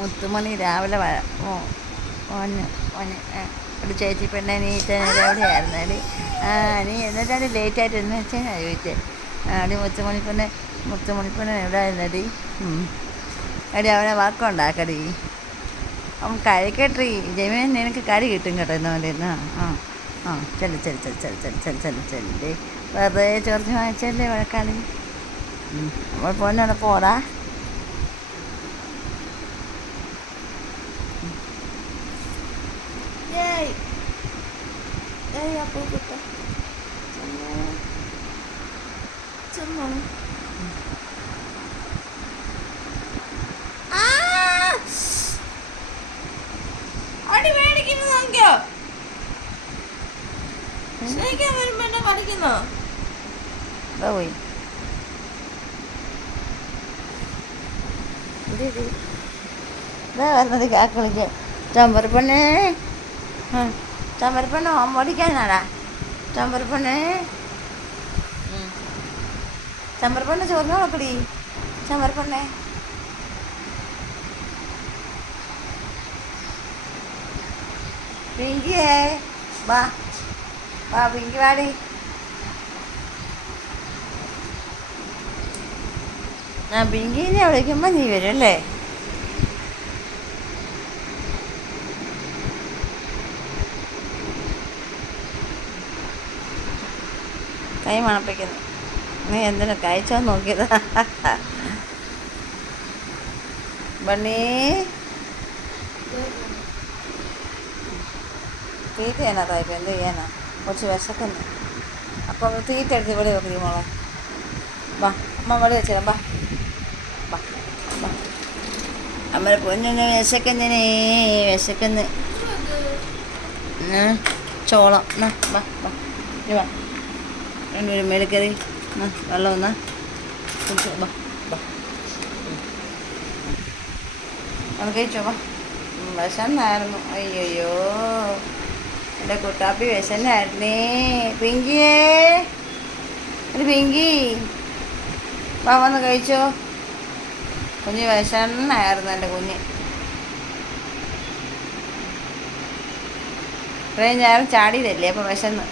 മുത്തുമണി രാവിലെ ഓന് ഓന് ഒരു ചേച്ചി പെണ്ണെ നീറ്റ് എവിടെയായിരുന്നു അടി നീ എന്നിട്ടാണ് ലേറ്റായിട്ട് എന്ന് വെച്ചാൽ ചോദിച്ചേ അടി മുത്തുമണിപ്പെണ്ണെ എവിടെ ആയിരുന്നടി അടി അവനെ വാക്കുണ്ടാക്കടി അവൻ കഴിക്കട്ടെ ജമീൻ നിനക്ക് കറി കിട്ടും കേട്ടോ എന്ന് പറയുന്ന ചെല്ലി വെറുതെ ചോർച്ച് വാങ്ങിച്ചല്ലേ വഴക്കാളി നമ്മൾ പൊന്നോടെ പോടാ അപ്പോൾ കിട്ടാം അടി മേടിക്കുന്നു നോക്കിയോ സ്നേഹിക്കാൻ വരുമ്പോ എന്നെ കടിക്കുന്നോ പോയി വരുന്നത് കാക്കളിക്ക് ചമ്പരപ്പണ്ണേ ചമ്പരപ്പണ്ണ ഓടിക്കാനാടാ ചമ്പരപ്പണ്ണേ ചമ്പരപ്പണ്ണ ചോറിന് നോക്കടി ചമ്പരപ്പണ്ണേ പിങ്കിയേ വാ വാ പിങ്കി വാടി പിങ്കിനെ വിളിക്കുമ്പോൾ നീ വരും അല്ലേ കൈ മണപ്പിക്കുന്നു നീ എന്തിനാ കഴിച്ചോ നോക്കിയത് ബണ്ണി തീറ്റ ചെയ്യാനാ തായ്പ എന്ത് ചെയ്യാനാ കുറച്ച് വിശക്കുന്നു അപ്പം തീറ്റ എടുത്ത് ഇവിടെ വെക്കി മോളെ വാ അമ്മ ഇവിടെ വെച്ചിടാം വാ വാ വാ അമ്മ പൊന്നു വിശക്കുന്നു ചോളം വാ വാ ഇനി വാ രണ്ടുപേരും മേളിക്കറി വെള്ളം എന്നാ കുടിച്ചോ വാ വാ അത് കഴിച്ചോ വാ വിശന്നായിരുന്നു അയ്യോ എൻ്റെ കുട്ടാപ്പി വിശന്നായിരുന്നേ പിങ്കിയേ ഒരു പിങ്കി വാ വന്ന് കഴിച്ചോ കുഞ്ഞ് വിശന്നായിരുന്നു എൻ്റെ കുഞ്ഞ് ഇത്രയും നേരം ചാടിയതല്ലേ അപ്പോൾ വിശന്ന്